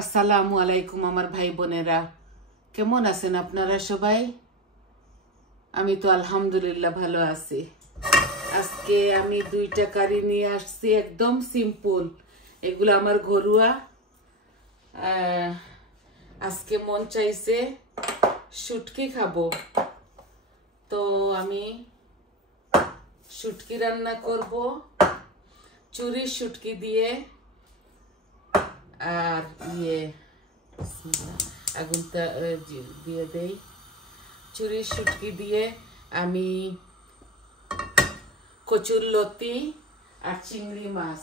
আসসালামু আলাইকুম আমার ভাই বোনেরা, কেমন আছেন আপনারা সবাই? আমি তো আলহামদুলিল্লাহ ভালো আছি। আজকে আমি দুইটা কারি নিয়ে আসছি, একদম সিম্পল। এগুলো আমার ঘরোয়া। আজকে মন চাইছে শুটকি খাবো, তো আমি শুটকি রান্না করব চুরির শুটকি দিয়ে। আর আগুনটা দিয়ে দেই। চুরির শুটকি দিয়ে আমি কচুরলতি আর চিংড়ি মাছ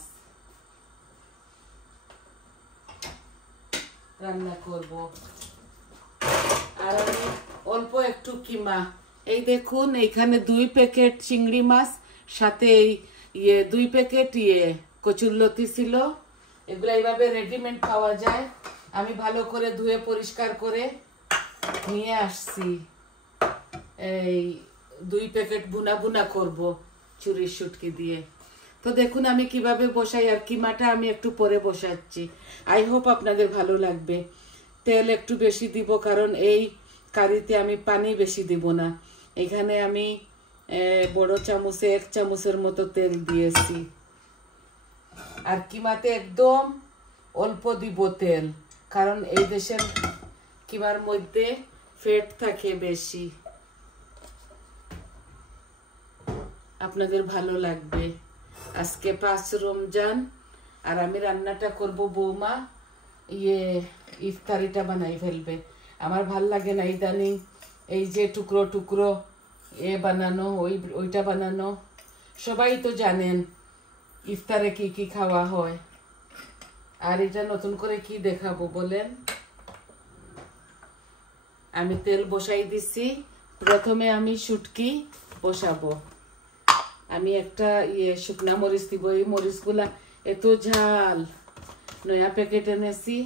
রান্না করব। আর আমি অল্প একটু কিমা, এই দেখুন এখানে 2 প্যাকেট চিংড়ি মাছ, সাথে এই 2 প্যাকেট কচুরলতি ছিল। এগুলো এইভাবে রেডিমেড পাওয়া যায়। আমি ভালো করে ধুয়ে পরিষ্কার করে নিয়ে আসছি। এই 2 প্যাকেট বুনা করব চুরির শুটকি দিয়ে। তো দেখুন আমি কিভাবে বসাই, আর কিমাটা আমি একটু পরে বসাচ্ছি। আই হোপ আপনাদের ভালো লাগবে। তেল একটু বেশি দিব, কারণ এই কারিতে আমি পানি বেশি দিব না। এখানে আমি বড় চামচে 1 চামচের মতো তেল দিয়েছি। আর কিমাতে একদম অল্প দিব তেল, কারণ এই দেশের কিমার মধ্যে ফ্যাট থাকে বেশি। আপনাদের ভালো লাগবে। আজকে 5 রমজান, আর আমি রান্নাটা করব, বৌমা ইফতারিটা বানাই ফেলবে। আমার ভাল লাগে না ইদানিং এই যে টুকরো টুকরো বানানো, ওইটা বানানো। সবাই তো জানেন ইফতারে কি কি খাওয়া হয়, আর এটা নতুন করে কি দেখাবো বলেন। আমি তেল বসাই দিছি। প্রথমে আমি শুটকি বসাবো। আমি একটা শুকনা মরিচ দিব। এই মরিচগুলা এত ঝাল, নয়া প্যাকেট এনেছি।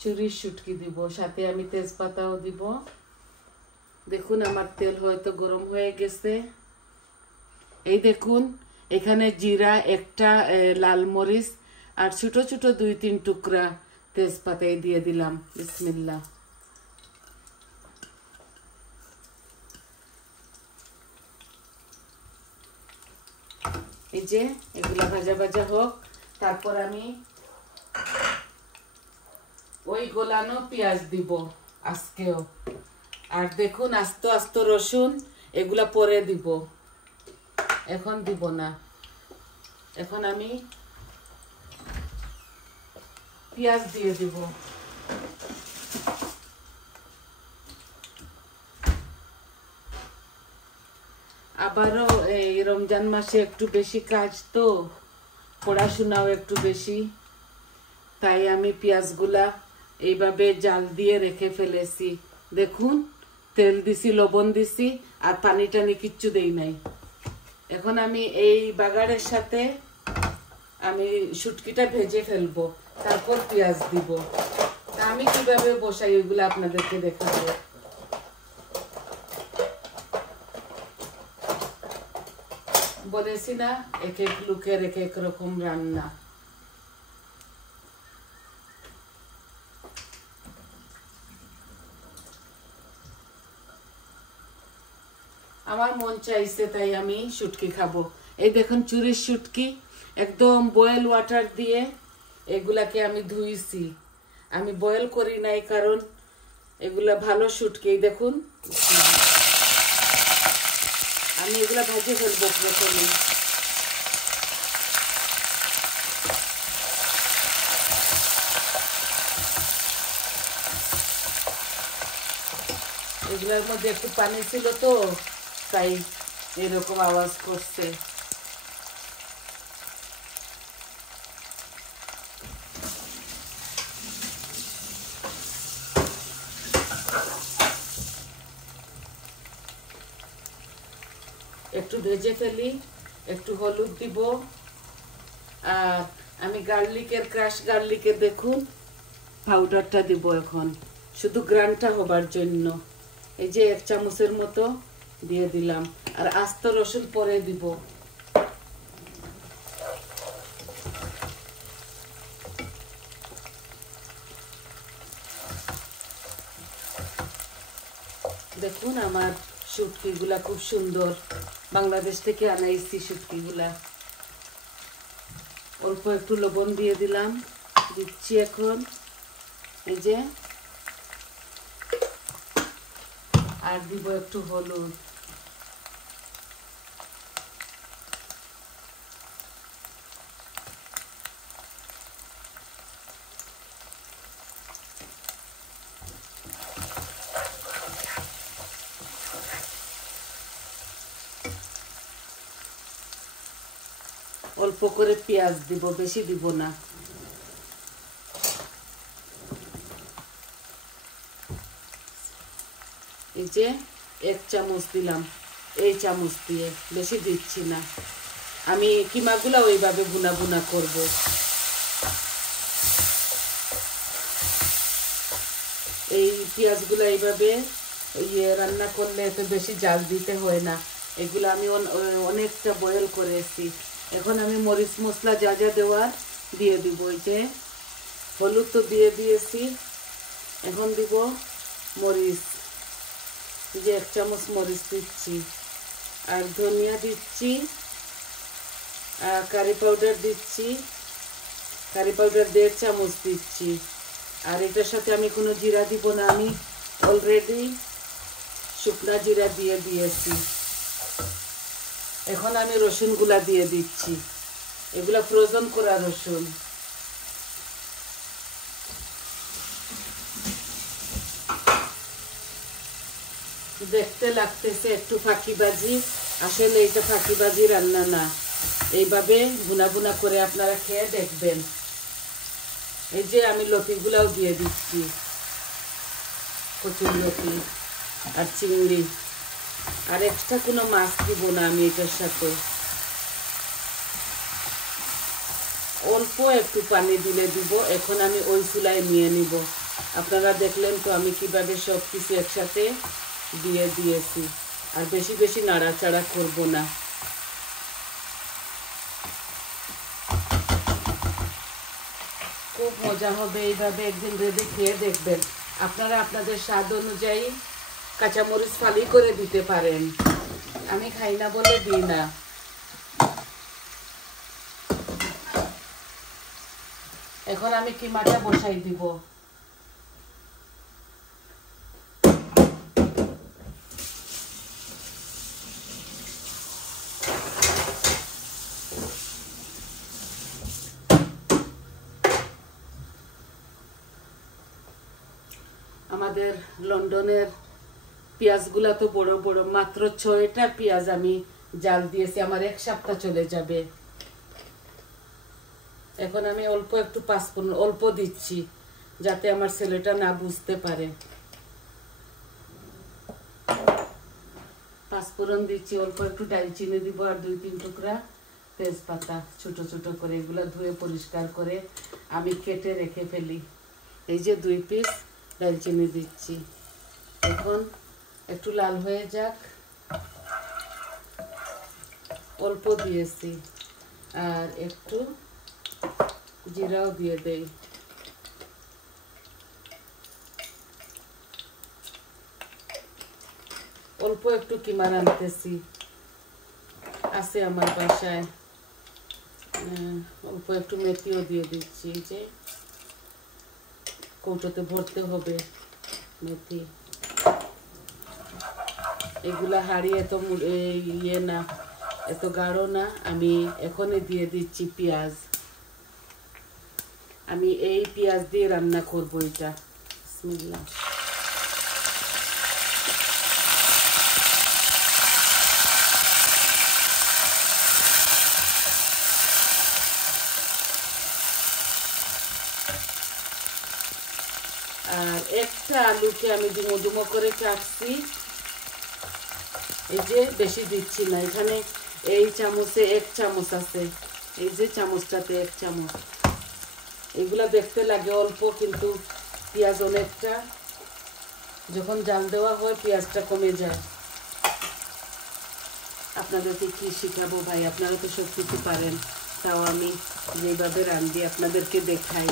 চুরির শুটকি দিব, সাথে আমি তেজপাতাও দিব। দেখুন আমার তেল হয়তো গরম হয়ে গেছে। এই দেখুন এখানে জিরা, একটা লাল মরিচ, আর ছোট ছোট 2-3 টুকরা তেজপাতা দিয়ে দিলাম। বিসমিল্লাহ। এই যে এগুলা ভাজা ভাজা হোক, তারপর আমি ওই গোলানো পেঁয়াজ দিব আজকেও। আর দেখুন আস্ত আস্ত রসুন, এগুলা পরে দিব, এখন দিব না। এখন আমি পেঁয়াজ দিয়ে দিব। আবারও এই রমজান মাসে একটু বেশি কাজ, তো পড়াশোনাও একটু বেশি, তাই আমি পেঁয়াজগুলা এইভাবে জাল দিয়ে রেখে ফেলেছি। দেখুন তেল দিছি, লবণ দিছি, আর পানি টানি কিচ্ছু দেই নাই। এখন আমি এই বাগারের সাথে আমি শুটকিটা ভেজে ফেলবো, তারপর পেঁয়াজ দিব। তা আমি কিভাবে বসাই ওইগুলো আপনাদেরকে দেখাবো। বলেছি না, এক এক লোকের এক এক রকম রান্না। আমার মন চাইছে তাই আমি শুটকি খাবো। এই দেখুন চুরির শুটকি, একদম বয়েল ওয়াটার দিয়ে এগুলাকে আমি ধুইছি। আমি বয়েল করি নাই, কারণ এগুলা ভালো শুটকি। দেখুন আমি এগুলা ভাজে ফেলবো প্রথমে। এগুলোর মধ্যে একটু পানি ছিল, তো তাই এরকম আওয়াজ করছে। একটু ভেজে ফেলি, একটু হলুদ দিব। আর আমি ক্রাশ গার্লিকের দেখুন পাউডারটা দিব এখন, শুধু গ্রানটা হবার জন্য। এই যে 1 চামচের মতো দিয়ে দিলাম। আর আস্ত রসুন পরে দিব। দেখুন আমার শুটকিগুলা খুব সুন্দর, বাংলাদেশ থেকে আনাইছি শুটকিগুলা। অল্প একটু লবণ দিয়ে দিলাম, দিচ্ছি এখন এই যে, আর দিব একটু হলুদ। অল্প করে পেঁয়াজ দিব, বেশি দিব না। এই যে 1 চামচ দিলাম, এই চামচ দিয়ে, বেশি দিচ্ছি না। আমি কিমাগুলা ওইভাবে বুনা বুনা করব। এই পেঁয়াজগুলো এইভাবে রান্না করলে এত বেশি জাল দিতে হয় না। এগুলো আমি অনেকটা বয়েল করেছি। এখন আমি মরিচ মশলা যা যা দেওয়ার দিয়ে দিব। এই যে হলুদ তো দিয়ে দিয়েছি, এখন দিব মরিচ। এই যে 1 চামচ মরিচ দিচ্ছি, আর ধনিয়া দিচ্ছি, আর কারি পাউডার দিচ্ছি, কারি পাউডার 1.5 চামচ দিচ্ছি। আর এটার সাথে আমি কোনো জিরা দিব না, আমি অলরেডি শুকনা জিরা দিয়ে দিয়েছি। এখন আমি রসুনগুলা দিয়ে দিচ্ছি, এগুলা ফ্রোজেন করা রসুন। দেখতে লাগতেছে একটু ফাঁকিবাজি, আসলে এটা ফাঁকিবাজি রান্না না। এইভাবে বুনা বুনা করে আপনারা খেয়ে দেখবেন। এই যে আমি লতিগুলাও দিয়ে দিচ্ছি, কচুর লতি আর চিংড়ি। আর এক্সট্রা কোনো মাছ দিব না আমি এটার সাথে। অল্প একটু পানি দিলে দিব। এখন আমি ওই চুলায় নিয়ে নিব। আপনারা দেখলেন তো আমি কিভাবে সব কিছু একসাথে দিয়ে দিয়েছি। আর বেশি বেশি নাড়াচাড়া করব না। খুব মজা হবে, এইভাবে একদিন রেঁধে খেয়ে দেখবেন। আপনারা আপনাদের স্বাদ অনুযায়ী কাঁচামরিচ ফালি করে দিতে পারেন, আমি খাই না বলে দিই না। এখন আমি কিমাটা বসাই দিব। আমাদের লন্ডনের পেঁয়াজগুলা তো বড় বড়, মাত্র 6টা পেঁয়াজ আমি জাল দিয়েছি, আমার 1 সপ্তাহ চলে যাবে। এখন আমি অল্প একটু পাঁচফোড়ন অল্প দিচ্ছি, যাতে আমার ছেলেটা না বুঝতে পারে। পাঁচফোড়ন দিচ্ছি, অল্প একটু দারচিনি দিব, আর 2-3 টুকরা তেজপাতা ছোট ছোট করে। এগুলো ধুয়ে পরিষ্কার করে আমি কেটে রেখে ফেলি। এই যে 2 পিস দারচিনি দিচ্ছি। এখন একটু লাল হয়ে যাক, অল্প দিয়েছি, আর একটু জিরাও দিয়ে দেই। অল্প একটু কিমা রাঁধতেছি, আছে আমার বাসায়। অল্প একটু মেথিও দিয়ে দিচ্ছি, যে কৌটোতে ভরতে হবে মেথি। এগুলা হাড়ি এত ইয়ে না, এত গাঢ় না। আমি এখনই দিয়ে দিচ্ছি পেঁয়াজ। আমি এই পেঁয়াজ দিয়ে রান্না করবো এটা। বিসমিল্লাহ। আর একটা আলুকে আমি ডুমো ডুমো করে কাটছি। এই যে বেশি দিচ্ছি না, এখানে এই চামচে 1 চামচ আছে, এই যে চামচটাতে 1 চামচ। এগুলা দেখতে লাগে অল্প, কিন্তু পেঁয়াজ অনেকটা। যখন জাল দেওয়া হয় পেঁয়াজটা কমে যায়। আপনাদেরকে কি শিখাবো ভাই, আপনারা তো সব কিছু পারেন, তাও আমি যেভাবে রান্ধি আপনাদেরকে দেখাই।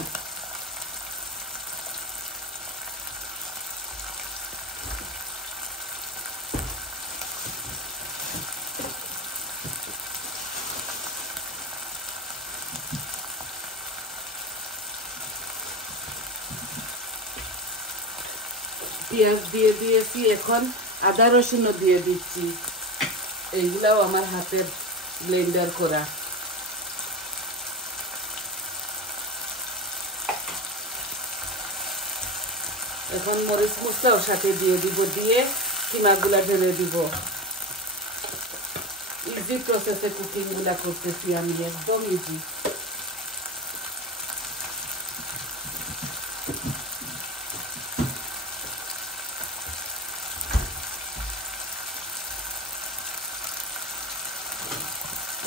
পেঁয়াজ দিয়ে দিয়েছি, এখন আদা রসুনও দিয়ে দিচ্ছি। এইগুলাও আমার হাতের ব্লেন্ডার করা। এখন মরিচ মশলাও সাথে দিয়ে দিব, দিয়ে কিমাগুলা ঢেলে দিব। ইজি প্রসেসে কুকিং গুলা করতেছি আমি, একদম ইজি।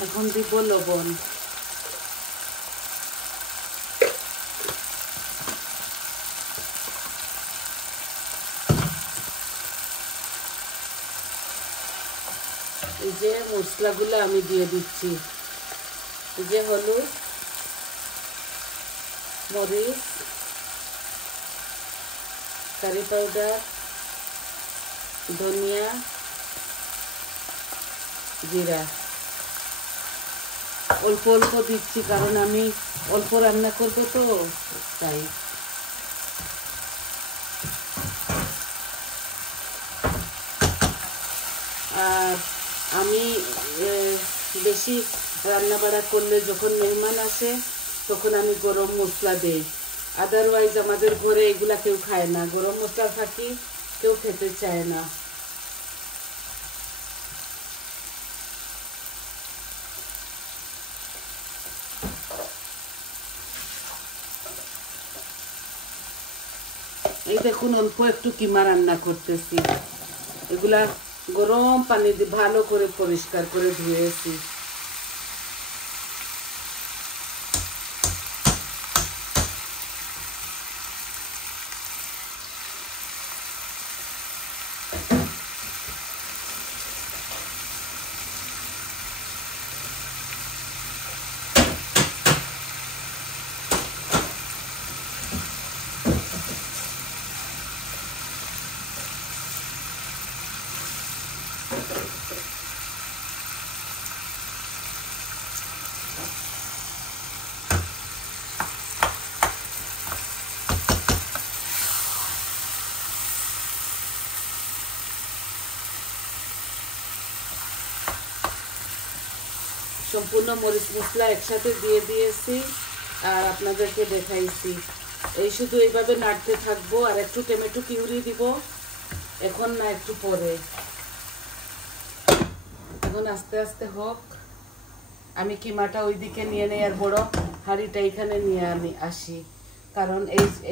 এখন দিব লবণ, এই যে মশলাগুলো আমি দিয়ে দিচ্ছি। এই যে হলুদ, মরিচ, কারি পাউডার, ধনিয়া, জিরা অল্প অল্প দিচ্ছি, কারণ আমি অল্প রান্না করবো তো তাই। আর আমি বেশি রান্না বাড়া করলে যখন মেহমান আসে তখন আমি গরম মশলা দেই। আদারওয়াইজ আমাদের ঘরে এগুলা কেউ খায় না, গরম মশলা থাকি কেউ খেতে চায় না। এই দেখুন অল্প একটু কিমা রান্না করতেছি। এগুলা গরম পানি দিয়ে ভালো করে পরিষ্কার করে ধুয়েছি। সম্পূর্ণ মরিচ মশলা একসাথে দিয়ে দিয়েছি আর আপনাদেরকে দেখাইছি। এই শুধু এইভাবে নাড়তে থাকবো। আর একটু টমেটো পিউরি দিব, এখন না একটু পরে। এখন আস্তে আস্তে হোক, আমি কিমাটা ওইদিকে নিয়ে নেই আর বড় হাঁড়িটা এখানে নিয়ে আমি আসি, কারণ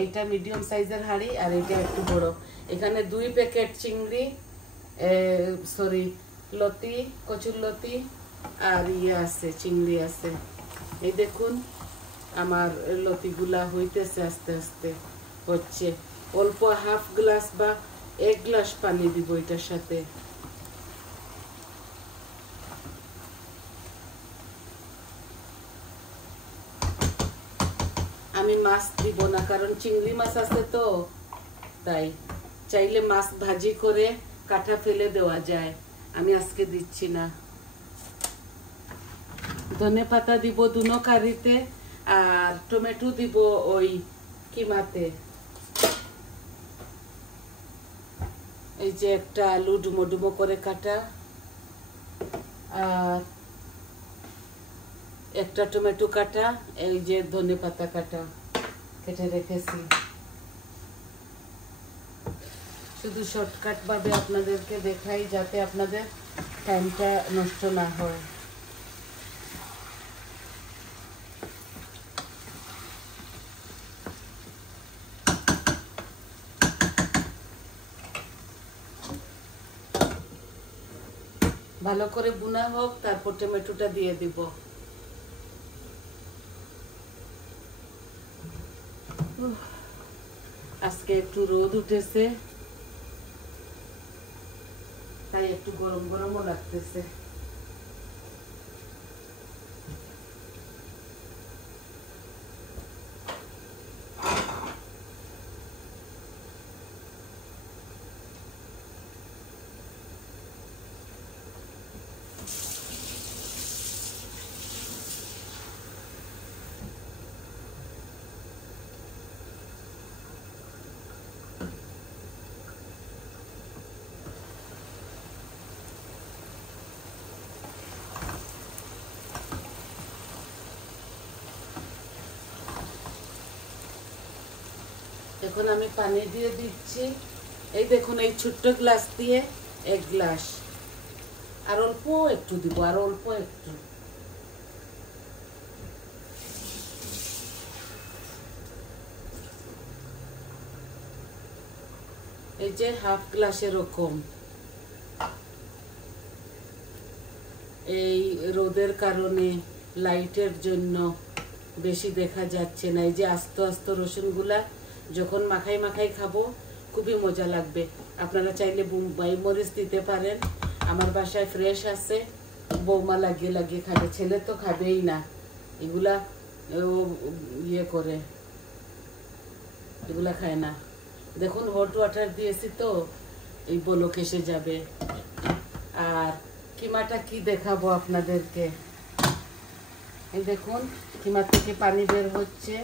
এইটা মিডিয়াম সাইজের হাঁড়ি আর এইটা একটু বড়। এখানে 2 প্যাকেট চিংড়ি, সরি লতি, কচুর লতি আর ইয়ে আছে, চিংড়ি আছে। এই দেখুন আমার লতিগুলা হইতেছে, আস্তে আস্তে হচ্ছে। অল্প হাফ গ্লাস বা 1 গ্লাস পানি দিব এটার সাথে। আমি মাছ দিব না, কারণ চিংড়ি মাছ আছে তো তাই। চাইলে মাছ ভাজি করে কাঁটা ফেলে দেওয়া যায়, আমি আজকে দিচ্ছি না। ধনে পাতা দিব দুনো কারিতে, আর টমেটো দিব ওই কিমাতে। এই যে একটা আলু ডুমো ডুমো করে কাটা, আর একটা টমেটো কাটা, এই যে ধনে পাতা কাটা কেটে রেখেছি। শুধু শর্টকাট ভাবে আপনাদেরকে দেখাই যাতে আপনাদের টাইমটা নষ্ট না হয়। ভালো করে বুনা হোক, তারপর টমেটোটা দিয়ে দিব। আজকে একটু রোদ উঠেছে, তাই একটু গরম গরমও লাগতেছে। এখন আমি পানি দিয়ে দিচ্ছি। এই দেখুন এই ছোট্ট গ্লাস দিয়ে 1 গ্লাস, আর অল্প একটু দিব, আর অল্প একটু। এই যে হাফ গ্লাস এরকম। এই রোদের কারণে, লাইটের জন্য বেশি দেখা যাচ্ছে না। এই যে আস্ত আস্ত রসুনগুলা যখন মাখাই মাখাই খাবো খুবই মজা লাগবে। আপনারা চাইলে বোম্বাই মরিচ দিতে পারেন, আমার বাসায় ফ্রেশ আছে, বৌমা লাগিয়ে লাগিয়ে খাবে, ছেলে তো খাবেই না এগুলা, ইয়ে করে, এগুলা খায় না। দেখুন হট ওয়াটার দিয়েছি তো এই বলক এসে যাবে। আর কিমাটা কি দেখাবো আপনাদেরকে, এই দেখুন কিমা থেকে পানি বের হচ্ছে।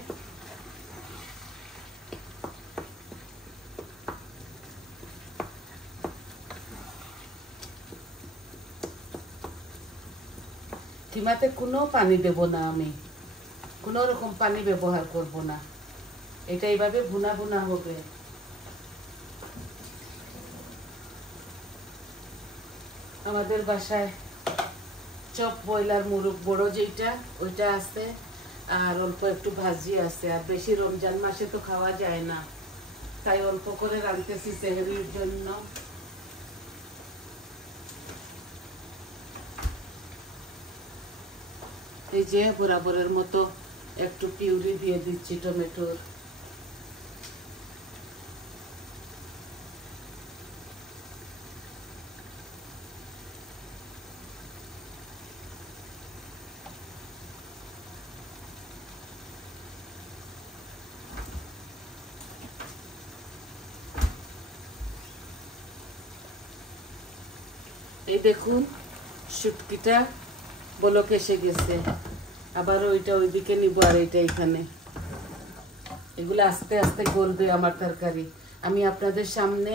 কিমাতে কোনো পানি দেব না, আমি কোনো রকম পানি ব্যবহার করব না। এটা এইভাবে ভুনা ভুনা হবে। আমাদের বাসায় চপ ব্রয়লার মুরগ বড় যেটা ওইটা আছে, আর অল্প একটু ভাজি আছে। আর বেশি রমজান মাসে তো খাওয়া যায় না, তাই অল্প করে রাঁধতেছি সেহরির জন্য। এই যে বরাবরের মতো একটু পিউরি দিয়ে দিচ্ছি টমেটোর। এই দেখুন শুটকিটা বলক এসে গেছে, আবার ওইটা ওইদিকে নিব, আর এইটা এখানে। এগুলো আস্তে আস্তে গলবে আমার তরকারি। আমি আপনাদের সামনে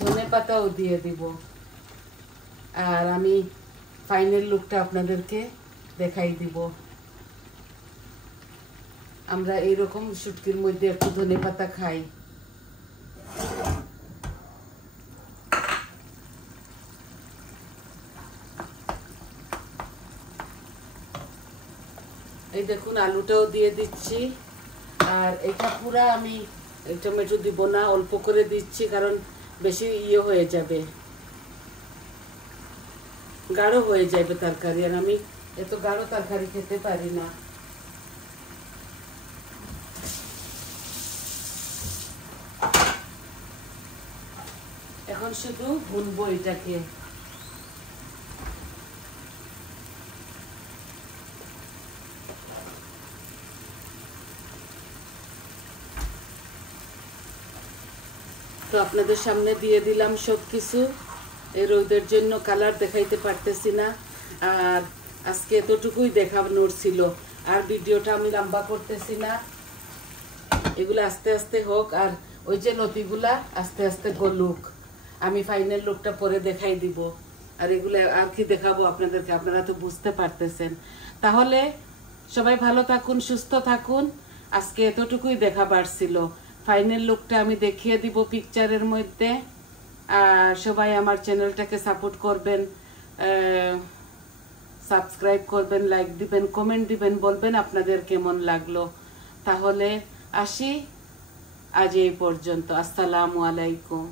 ধনে পাতাও দিয়ে দিব, আর আমি ফাইনাল লুকটা আপনাদেরকে দেখাই দিব। আমরা এইরকম শুটকির মধ্যে একটু ধনে পাতা খাই। এই দেখুন আলুটাও দিয়ে দিচ্ছি। আর এটা পুরা আমি টমেটো দিব না, অল্প করে দিচ্ছি, কারণ বেশি ইয়ে হয়ে যাবে, গাঢ় হয়ে যাবে তরকারি, আর আমি এত গাঢ় তরকারি খেতে পারি না। এখন শুধু ভুনবো এটাকে। তো আপনাদের সামনে দিয়ে দিলাম সব কিছু। এই রোদের জন্য কালার দেখাইতে পারতেছি না, আর আজকে এতটুকুই দেখানোর ছিল। আর ভিডিওটা আমি লম্বা করতেছি না, এগুলো আস্তে আস্তে হোক, আর ওই যে লতিগুলা আস্তে আস্তে গলুক। আমি ফাইনাল লুকটা পরে দেখাই দিব। আর এগুলো আর কি দেখাবো আপনাদেরকে, আপনারা তো বুঝতে পারতেছেন। তাহলে সবাই ভালো থাকুন, সুস্থ থাকুন। আজকে এতটুকুই দেখাবার ছিল। ফাইনাল লুকটা আমি দেখিয়ে দিব পিকচারের মধ্যে। আর সবাই আমার চ্যানেলটাকে সাপোর্ট করবেন, সাবস্ক্রাইব করবেন, লাইক দিবেন, কমেন্ট দিবেন, বলবেন আপনাদের কেমন লাগলো। তাহলে আসি, আজ এই পর্যন্ত। আসসালামু আলাইকুম।